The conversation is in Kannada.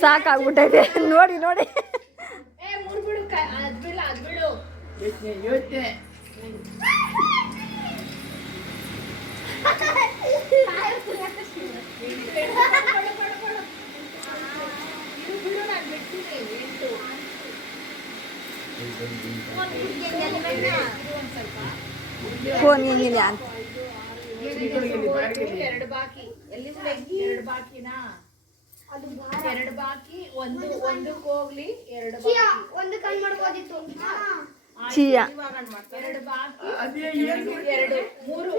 ಸಾಕಾಗ್ಬಿಟ್ಟೈತೆ ನೋಡಿ ನೋಡಿ. ಫೋನ್ ಹೆಂಗಿದೆ ಅಂತ ಎರಡು ಬಾಕಿ ಎರಡು ಬಾಕಿನಾ ಎರಡು ಬಾಕಿ ಒಂದಕ್ಕೆ ಹೋಗ್ಲಿ ಎರಡು ಒಂದು ಕಣ್ ಮಾಡ್ಬೋದಿತ್ತು ಚಿಯಾ ಎರಡು ಬಾಕಿ ಎರಡು ಮೂರು